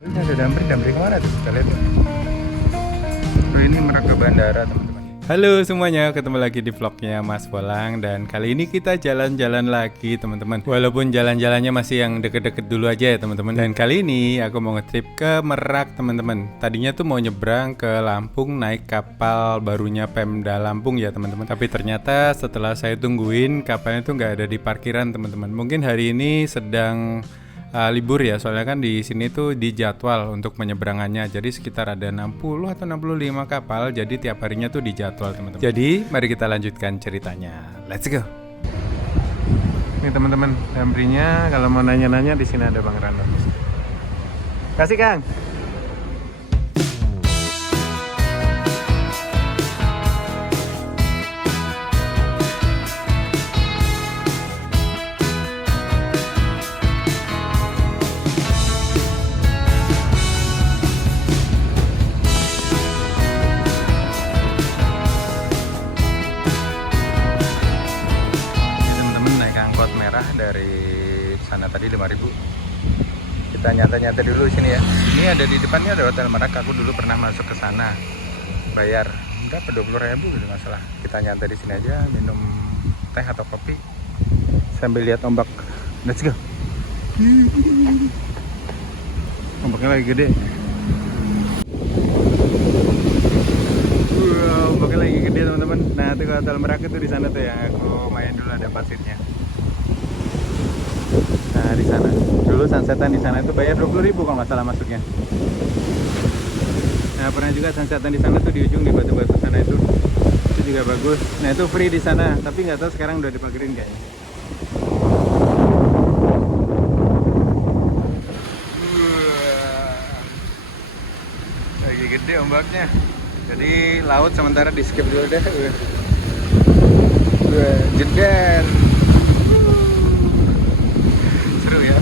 Ini ada Damri kemana tuh? Kita lihat. Ini Merak ke bandara, teman-teman. Halo semuanya, ketemu lagi di vlognya Mas Bolang. Dan kali ini kita jalan-jalan lagi, teman-teman. Walaupun jalan-jalannya masih yang deket-deket dulu aja ya, teman-teman. Dan kali ini aku mau nge-trip ke Merak, teman-teman. Tadinya tuh mau nyebrang ke Lampung naik kapal barunya Pemda Lampung ya, teman-teman. Tapi ternyata setelah saya tungguin, kapalnya tuh nggak ada di parkiran, teman-teman. Mungkin hari ini sedang libur ya, soalnya kan di sini tuh dijadwal untuk penyeberangannya. Jadi sekitar ada 60 atau 65 kapal. Jadi tiap harinya tuh dijadwal, teman-teman. Jadi mari kita lanjutkan ceritanya. Let's go. Nih teman-teman, Damrinya kalau mau nanya-nanya di sini ada Bang Rando. Kasih Kang. Dari sana tadi 5.000. Kita nyata-nyata dulu sini ya. Ini ada di depannya ada Hotel Merak. Aku dulu pernah masuk ke sana. Bayar berapa? 20.000 gitu nggak salah. Kita nyata di sini aja, minum teh atau kopi sambil lihat ombak. Let's go. Ombaknya lagi gede. Ombaknya lagi gede, teman-teman. Nah, itu Hotel Merak itu di sana tuh yang aku main dulu, ada pasirnya. Nah, di sana dulu sunsetan di sana itu bayar 20.000 kalau nggak salah masuknya. Nah, pernah juga sunsetan di sana tuh di ujung di batu-batu sana itu juga bagus. Nah, itu free di sana, tapi nggak tahu sekarang udah dipagerin kayaknya. Lagi gede ombaknya, jadi laut sementara di skip dulu deh. Jeder. Seru ya,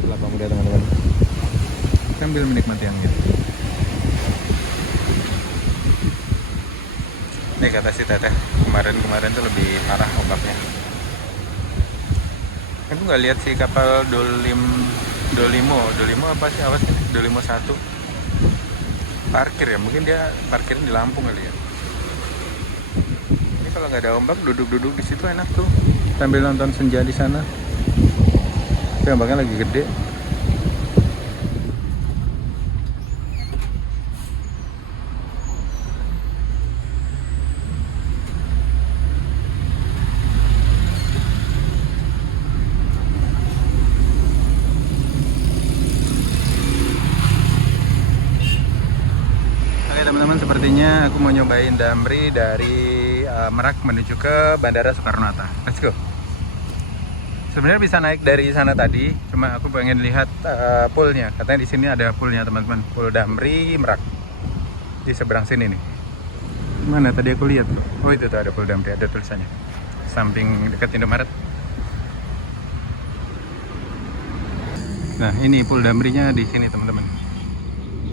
kelapa muda teman-teman, sambil menikmati angin. Nih kata si teteh, kemarin tuh lebih parah ombaknya. Aku nggak lihat si kapal Dolimo apa sih, awas ini Dolimo 1 parkir ya, mungkin dia parkirin di Lampung kali ya. Ini kalau nggak ada ombak duduk-duduk di situ enak tuh, sambil nonton senja di sana. Tapi ombaknya lagi gede. Oke teman-teman, sepertinya aku mau nyobain Damri dari Merak menuju ke Bandara Soekarno-Hatta. Let's go. Sebenarnya bisa naik dari sana tadi, cuma aku pengen lihat poolnya. Katanya di sini ada poolnya, teman-teman. Pool Damri Merak di seberang sini nih. Mana tadi aku lihat tuh? Oh, itu tuh ada pool Damri, ada tulisannya. Samping dekat Indomaret. Nah, ini pool Damrinya di sini, teman-teman.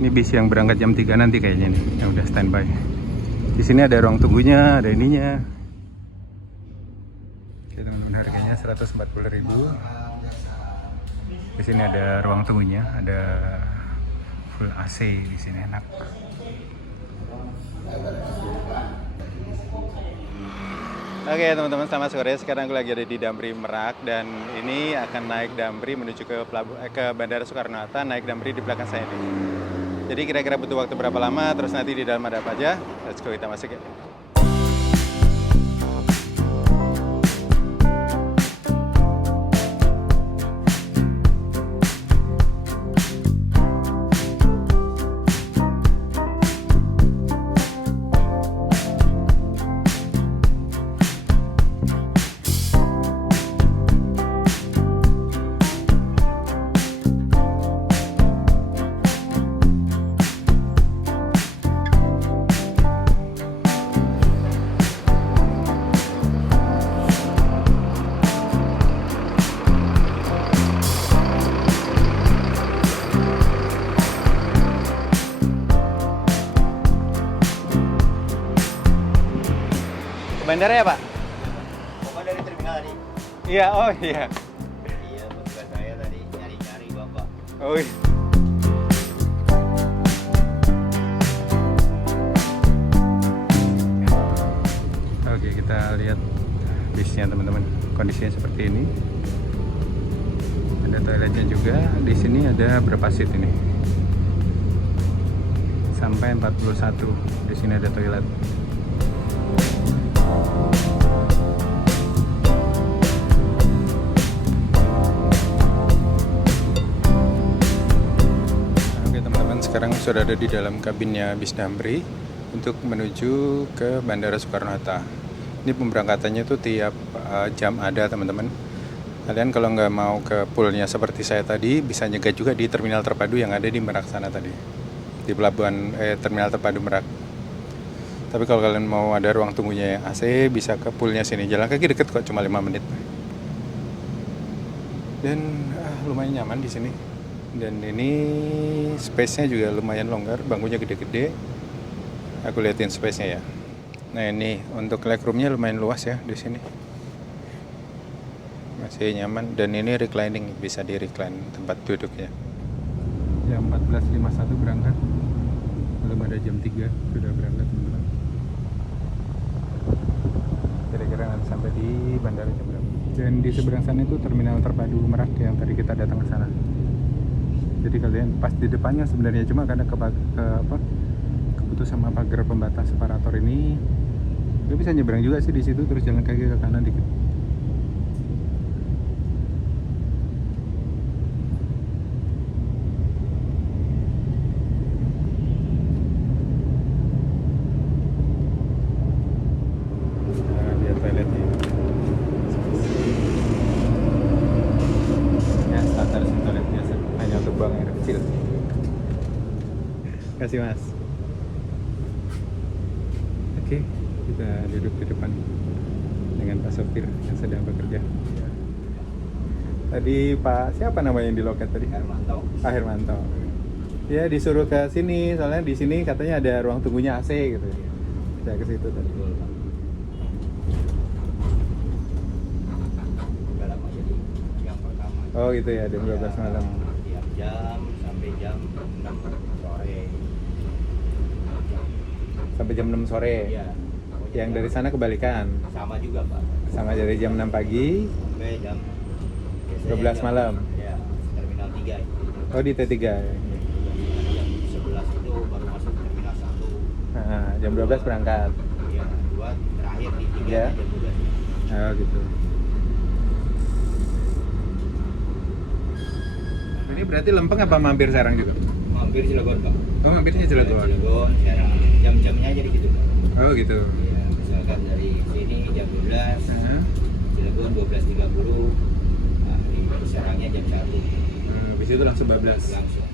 Ini bis yang berangkat jam 3 nanti kayaknya nih, yang udah standby. Di sini ada ruang tunggunya, ada ininya. Oke teman-teman, harganya 140.000. Di sini ada ruang tunggunya, ada full AC di sini, enak. Oke teman-teman, selamat sore. Sekarang aku lagi ada di Damri Merak dan ini akan naik Damri menuju ke Bandara Soekarno-Hatta. Naik Damri di belakang saya nih. Jadi kira-kira butuh waktu berapa lama, terus nanti di dalam ada apa aja. Let's go, kita masuk ya. Bandara ya Pak? Bapak dari terminal tadi? Iya, oh iya. Iya, bukan saya tadi nyari-nyari Bapak. Oh iya. Oke, kita lihat bisnya teman-teman. Kondisinya seperti ini. Ada toiletnya juga. Di sini ada berapa seat ini? Sampai 41. Di sini ada toilet. Oke teman-teman, sekarang sudah ada di dalam kabinnya bis Damri untuk menuju ke Bandara Soekarno-Hatta. Ini pemberangkatannya tuh tiap jam ada teman-teman. Kalian kalau nggak mau ke poolnya seperti saya tadi, bisa nyegat juga di terminal terpadu yang ada di Merak sana tadi, di pelabuhan terminal terpadu Merak. Tapi kalau kalian mau ada ruang tunggunya yang AC, bisa ke poolnya sini. Jalan kaki deket kok, cuma 5 menit. Dan lumayan nyaman di sini. Dan ini space-nya juga lumayan longgar, bangkunya gede-gede. Aku liatin space-nya ya. Nah ini untuk legroomnya lumayan luas ya di sini. Masih nyaman dan ini reclining, bisa di recline tempat duduknya. Jam 14.51 berangkat. Belum ada jam 3 sudah berangkat teman-teman. Kira-kira nanti sampai di bandara jam berapa? Dan di seberang sana itu terminal terpadu Merak yang tadi kita datang ke sana. Jadi kalian pas di depannya sebenarnya, cuma karena keputus sama pagar pembatas separator ini, lu bisa nyebrang juga sih di situ, terus jalan kaki ke kanan dikit. Nah, dia toiletnya. Ya, standar sih toilet biasa, hanya untuk buang air kecil. Kasih mas. Oke, kita duduk di depan dengan Pak sopir yang sedang bekerja. Tadi Pak siapa namanya yang di loket tadi? Hermanto. Pak Hermanto. Ya disuruh ke sini, soalnya di sini katanya ada ruang tunggunya AC gitu. Saya ke situ tadi. Oh gitu ya, jam 12 malam. Tiap jam sampai jam 6 sore. Sampai jam 6 sore. Iya. Yang dari sana kebalikan. Sama juga, Pak. Sama dari jam 6 pagi Sampai jam 12 malam. Ya, terminal 3 itu. Oh di T3. Jam 11 itu baru masuk terminal 1. Nah, jam 12 berangkat. Iya, 2 terakhir di 3 Ya. jam 12. Oh gitu. Ini berarti Lempeng apa mampir Serang juga? Mampir Cilegon, Pak. Oh mampirnya Cilegon. Cilegon, Serang. Jam-jamnya jadi gitu, Pak. Oh gitu. Iya, misalkan dari sini jam 12, Cilegon 12.30. Nah, di Serangnya jam 1. Habis itu langsung bablas. Langsung.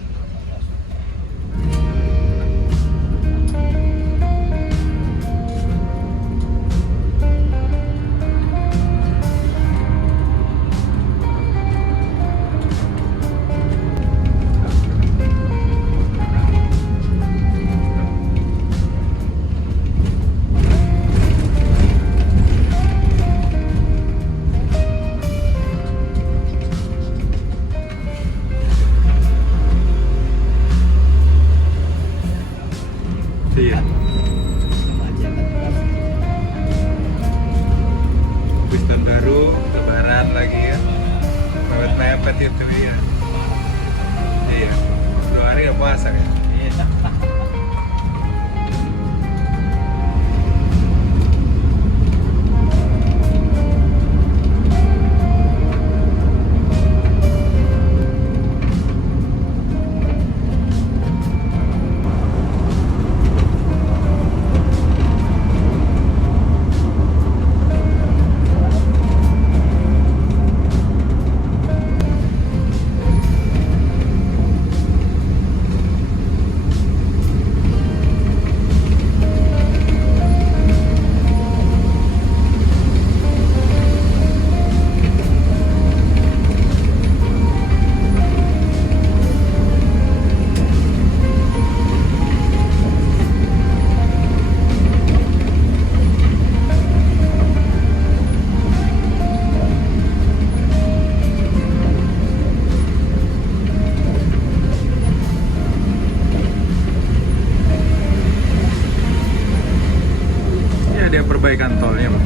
Iya. Habis tahun baru, lebaran lagi ya. Mepet-mepet itu ya. Iya. 2 hari ya puasa ya. Iya. perbaikan tolnya, Pak?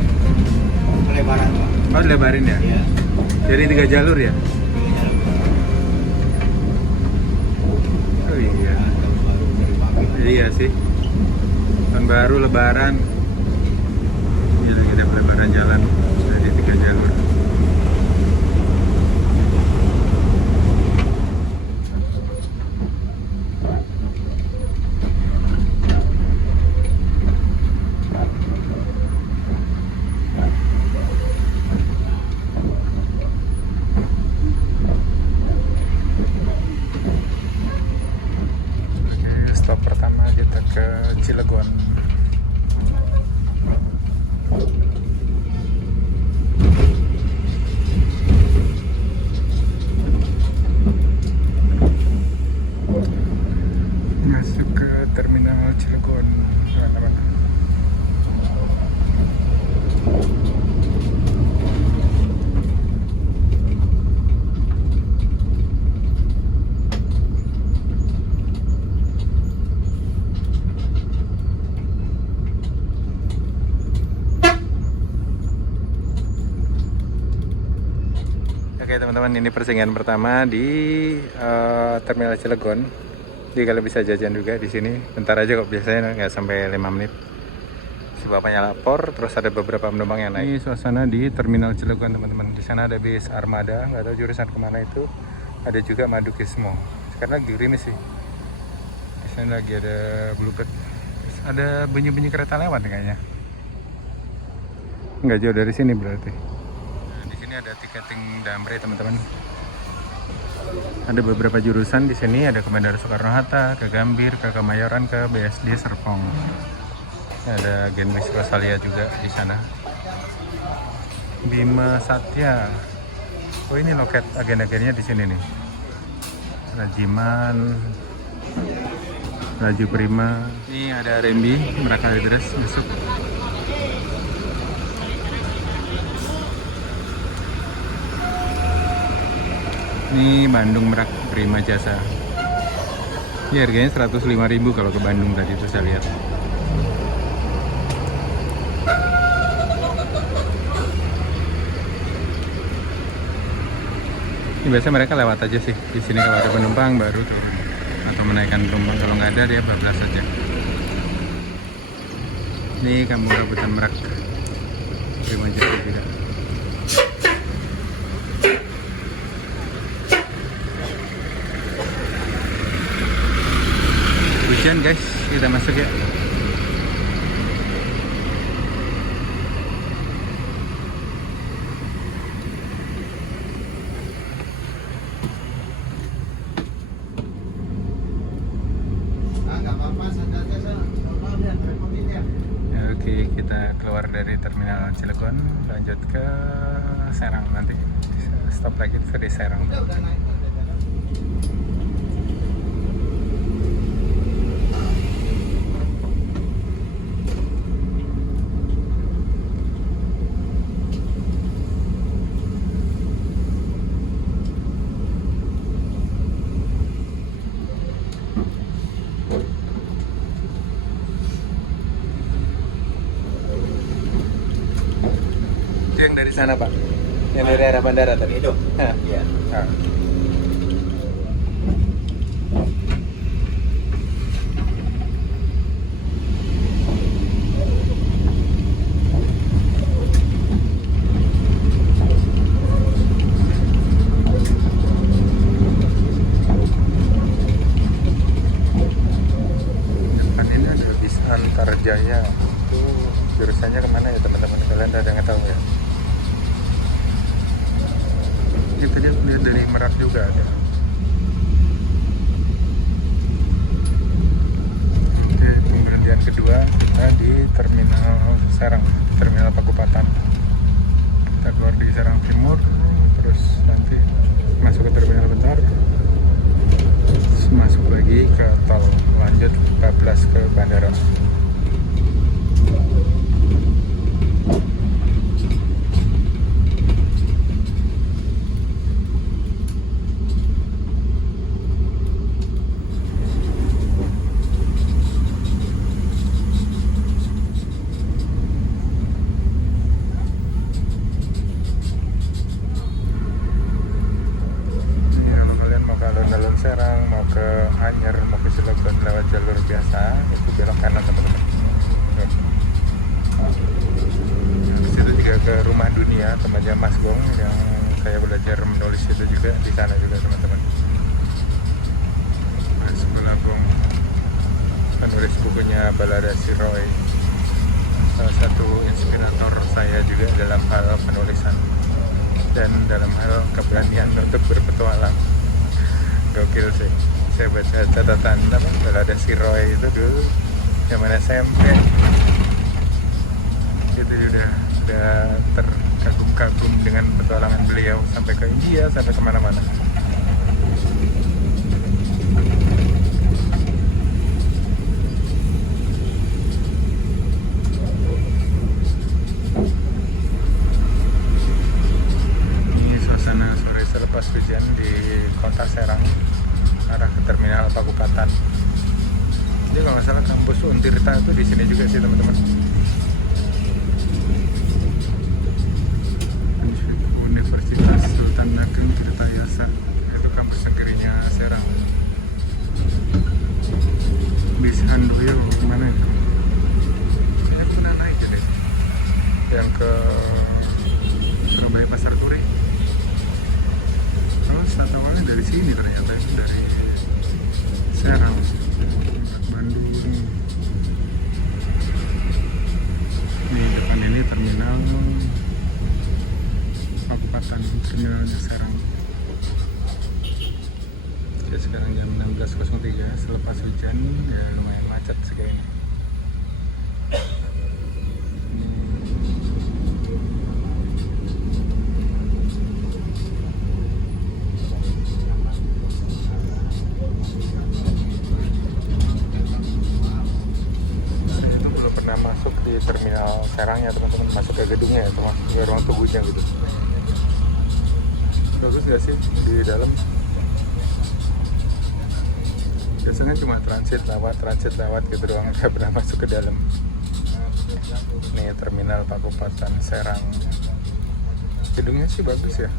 Pelebaran, Pak. Oh, dilebarin ya? Iya. Jadi 3 jalur ya? Ini jalan Oh iya. tahun baru dari pagi. Iya sih. Tahun baru, lebaran. Jadi ada pelebaran jalan dari 3 jalur. Oke, stop pertama kita ke Cilegon. Masuk ke terminal Cilegon, teman-teman. Oke teman-teman, ini persinggahan pertama di terminal Cilegon. Jadi kalau bisa jajan juga di sini, bentar aja kok, biasanya nggak sampai 5 menit. Si bapaknya lapor, terus ada beberapa penumpang yang naik. Ini suasana di terminal Cilegon teman-teman. Di sana ada bis Armada, nggak tahu jurusan kemana itu. Ada juga Madukismo. Sekarang lagi gerimis sih. Di sana lagi ada Bluebird. Terus ada bunyi-bunyi kereta lewat kayaknya. Nggak jauh dari sini berarti. Di sini ada tiketing Damre teman-teman. Ada beberapa jurusan di sini, ada ke Bandara Soekarno-Hatta, ke Gambir, ke Kemayoran, ke BSD Serpong. Ada Genbis Rosalia juga di sana. Bima Satya. Oh, ini loket agen-agennya di sini nih. Rajiman, Laju Prima. Ini ada RMB, Merak Kalideres masuk. Ini Bandung Merak Prima Jasa. Ini harganya 105.000 kalau ke Bandung tadi itu saya lihat. Ini biasanya mereka lewat aja sih. Di sini kalau ada penumpang baru turun atau menaikkan penumpang, kalau nggak ada dia bablas saja. Ini Kampung Rambutan Merak Prima Jasa juga. Hujan guys, kita masuk ya. Oke, kita keluar dari terminal Cilegon, lanjut ke Serang nanti. Stop lagi di Serang. Itu yang dari sana Pak? Yang dari arah bandara tadi? Itu? Nah. Iya. Nah. Depan ini ada bis Antarjaya. Itu jurusannya kemana ya teman-teman? Kalian ada yang tahu ya? Itu dia lihat dari Merak juga ada. Oke, pemberhentian kedua kita di terminal Serang, terminal Pakupatan. Kita keluar di Serang Timur, terus nanti masuk ke terminal bentar, terus masuk lagi ke tol, lanjut bablas ke bandara. Serang mau ke Anyer, mau ke Cilegon lewat jalur biasa itu belok kanan teman-teman. Di situ juga ke Rumah Dunia temannya Mas Gong yang saya belajar menulis itu juga di sana juga teman-teman. Mas Gong, penulis bukunya Balada Siroy, salah satu inspirator saya juga dalam hal penulisan dan dalam hal keberanian untuk berpetualang. Gokil sih. Saya baca catatan Balada Siroy itu dulu zaman SMP. Itu udah terkagum-kagum dengan petualangan beliau sampai ke India, sampai kemana-mana. Selepas hujan di kota Serang arah ke terminal Pakupatan. Jadi kalau nggak salah kampus Untirta itu di sini juga sih teman-teman. Universitas Sultan Ageng Tirtayasa itu kampus negerinya Serang. Bis Handoyo kemana itu? Saya pernah naik jadi yang ke Surabaya Pasar Turi. Start awalnya dari sini ternyata, itu dari Serang, Bandung. Nih depan ini terminal Pakupatan, terminalnya Serang. Ya, sekarang jam 16.03, selepas hujan ya lumayan macet segini. Masuk di terminal Serangnya teman-teman, masuk ke gedungnya ya, termasuk ke ruang tunggunya gitu. Bagus gak sih di dalam? Biasanya cuma transit lewat gitu doang, nggak pernah masuk ke dalam. Nih terminal Pakupatan Serang, gedungnya sih bagus ya,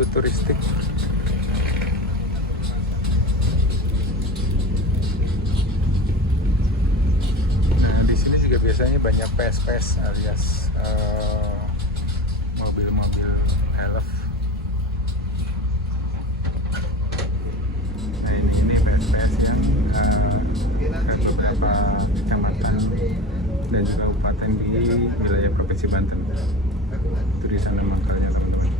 futuristik. Juga biasanya banyak PS alias mobil-mobil elf. Nah ini PS yang ke beberapa kecamatan dan juga kabupaten di wilayah Provinsi Banten. Itu di sana mangkalnya teman-teman.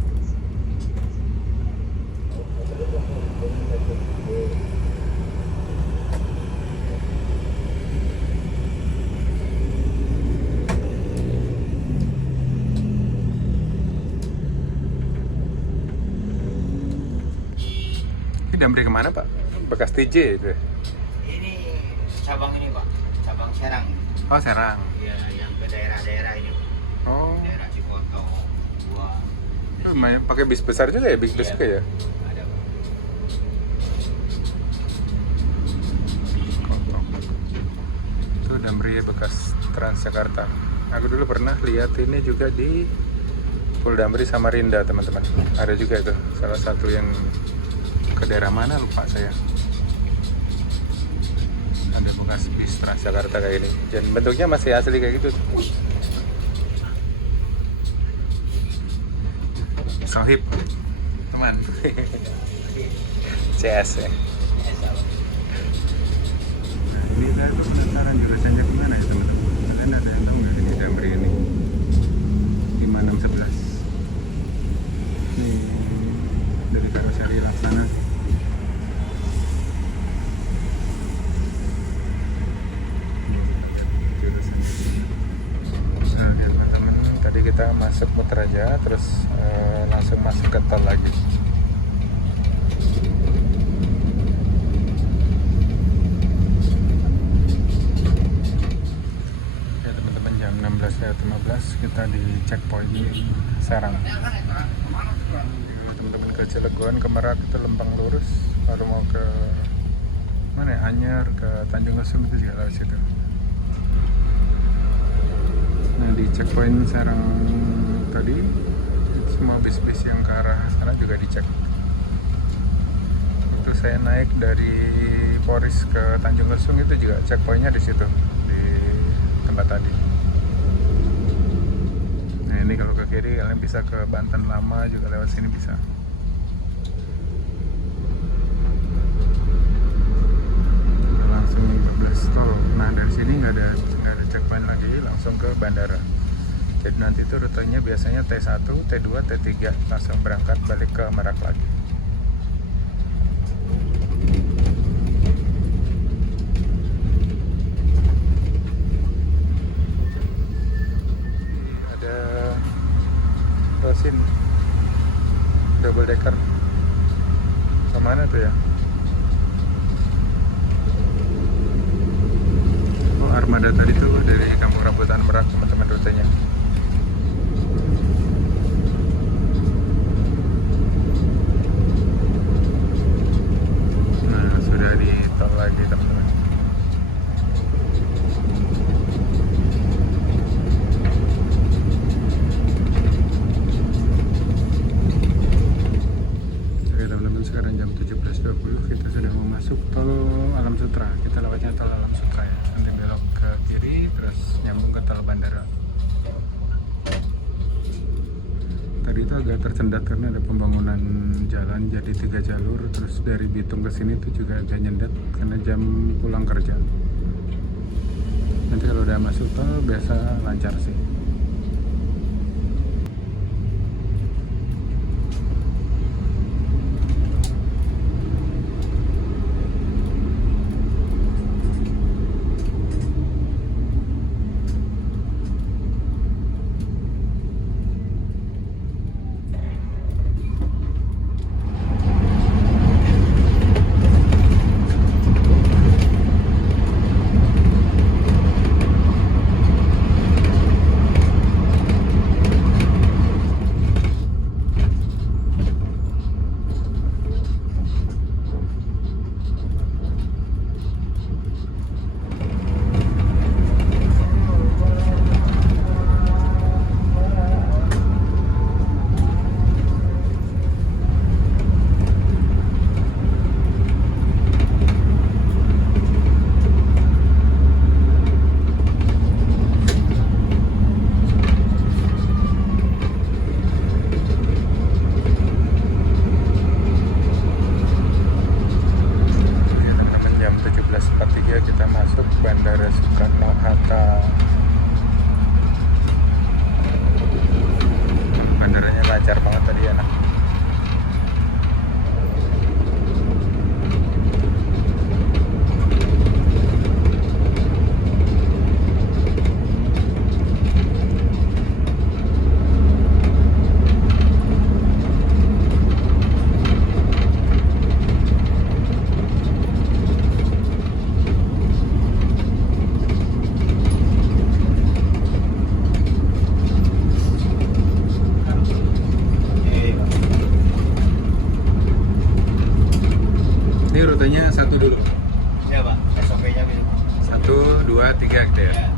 Damri kemana Pak? Bekas TJ itu? Ini cabang ini Pak, cabang Serang. Oh Serang. Iya, yang ke daerah-daerah ini. Oh. Daerah Cipotong, Buah. Pakai bis besar juga ya, bis juga ya? Ada Pak. Itu Damri bekas Transjakarta. Aku dulu pernah lihat ini juga di Pul Damri Samarinda teman-teman. Ada juga itu, salah satu yang ke daerah mana lupa saya. Ada bekas bis Transjakarta kayak ini dan bentuknya masih asli kayak gitu. Sohib teman CS ya. Nah, ini saya tuh penasaran jurusannya kemana ya teman-teman. Kalian ada yang tahu nggak ini Damri ini 5611 nih dari Karoseri Laksana. Kita masuk muter aja terus langsung masuk ke tol lagi. Ya teman-teman, jam 16.15 kita di checkpoint Serang. Teman-teman ke Cilegon, ke Merak itu lempeng lurus, baru mau ke mana ya, Anyer, ke Tanjung Lesung itu juga lewat situ. Nah di checkpoint Serang tadi semua bis-bis yang ke arah sana juga dicek. saya naik dari Poris ke Tanjung Lesung itu juga checkpointnya di situ, di tempat tadi. Nah ini kalau ke kiri kalian bisa ke Banten Lama, juga lewat sini bisa. Langsung berbes tol. Nah dari sini nggak ada checkpoint lagi, langsung ke bandara. Jadi nanti itu rutenya biasanya T1, T2, T3 langsung berangkat balik ke Merak lagi. Ada Rosin double decker. Kemana tuh ya? Oh armada tadi tuh dari Kampung Rambutan Merak teman-teman rutenya. Di tol lagi teman-teman. Oke teman-teman, sekarang jam 17.20 kita sudah mau masuk tol Alam Sutra. Kita lewatnya tol Alam Sutra ya, nanti belok ke kiri terus nyambung ke tol bandara. Tadi itu agak tersendat karena ada pembangunan jalan jadi 3 jalur, terus dari Bitung ke sini tuh juga agak nyendat karena jam pulang kerja. Nanti kalau udah masuk tol biasa lancar sih. Kita masuk Bandara Soekarno-Hatta. Bandaranya lancar banget tadi ya. Ini rutenya satu dulu. Ya Pak, SOP-nya gitu. 1, 2, 3 gitu ya. Ya.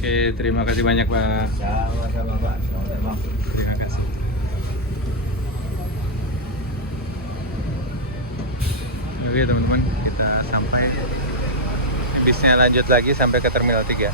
Oke, terima kasih banyak Pak. Sama-sama Pak, sama-sama. Terima kasih. Oke teman-teman, kita sampai. Bisnya lanjut lagi sampai ke Terminal 3.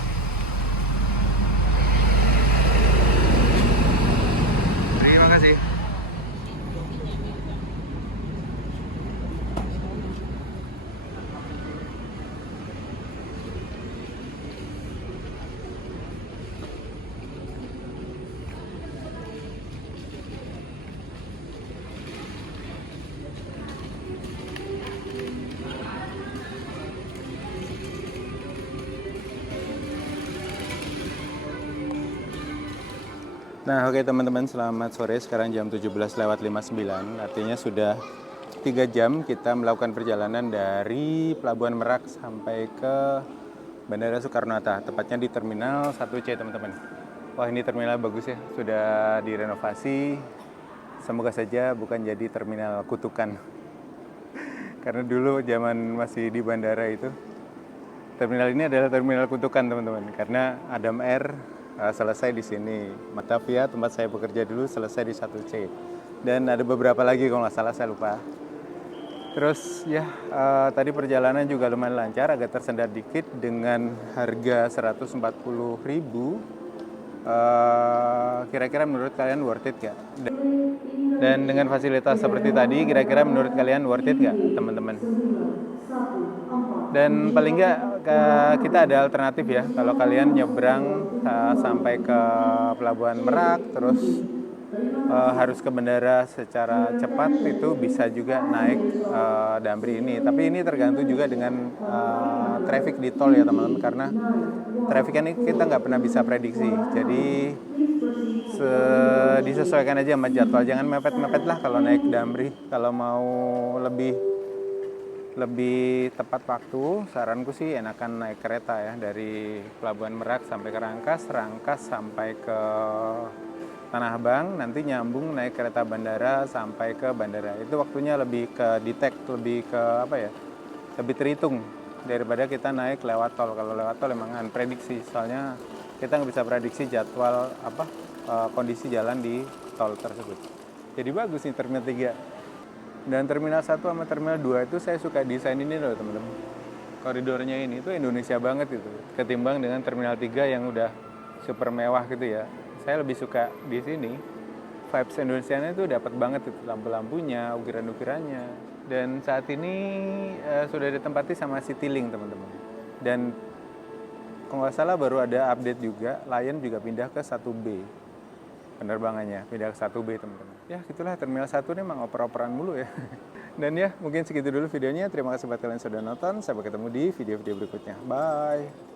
Nah, oke teman-teman, selamat sore. Sekarang jam 17:59, artinya sudah 3 jam kita melakukan perjalanan dari Pelabuhan Merak sampai ke Bandara Soekarno-Hatta, tepatnya di Terminal 1C, teman-teman. Wah, ini terminal bagus ya, sudah direnovasi. Semoga saja bukan jadi terminal kutukan. Karena dulu zaman masih di bandara itu, terminal ini adalah terminal kutukan, teman-teman. Karena Adam Air selesai di sini, Batavia tempat saya bekerja dulu selesai di 1C, dan ada beberapa lagi kalau nggak salah, saya lupa. Terus ya tadi perjalanan juga lumayan lancar, agak tersendat dikit dengan harga 140.000. Kira-kira menurut kalian worth it gak? Dan dengan fasilitas seperti tadi, kira-kira menurut kalian worth it gak, teman-teman? Dan paling nggak kita ada alternatif ya, kalau kalian nyebrang sampai ke Pelabuhan Merak terus harus ke bandara secara cepat, itu bisa juga naik Damri ini. Tapi ini tergantung juga dengan traffic di tol ya teman-teman, karena traffic ini kita nggak pernah bisa prediksi. Jadi disesuaikan aja sama jadwal, jangan mepet-mepet lah kalau naik Damri. Kalau mau lebih tepat waktu, saranku sih enakan naik kereta ya, dari Pelabuhan Merak sampai ke Rangkas, Rangkas sampai ke Tanah Abang, nanti nyambung naik kereta bandara sampai ke bandara. Itu waktunya lebih ke detect, lebih ke apa ya, lebih terhitung daripada kita naik lewat tol. Kalau lewat tol emang prediksi, soalnya kita nggak bisa prediksi jadwal kondisi jalan di tol tersebut. Jadi bagus nih Terminal 3. Dan Terminal 1 sama Terminal 2 itu saya suka desain ini loh teman-teman. Koridornya ini tuh Indonesia banget itu, ketimbang dengan Terminal 3 yang udah super mewah gitu ya. Saya lebih suka di sini, vibes Indonesianya itu dapat banget itu, lampu-lampunya, ukiran-ukirannya. Dan saat ini sudah ditempati sama Citylink teman-teman. Dan kalau nggak salah baru ada update juga, Lion juga pindah ke 1B. Penerbangannya pindah ke 1B teman-teman. Ya gitulah, Terminal 1 ini emang oper-operan mulu ya. Dan ya mungkin segitu dulu videonya. Terima kasih buat kalian sudah nonton. Sampai ketemu di video-video berikutnya. Bye.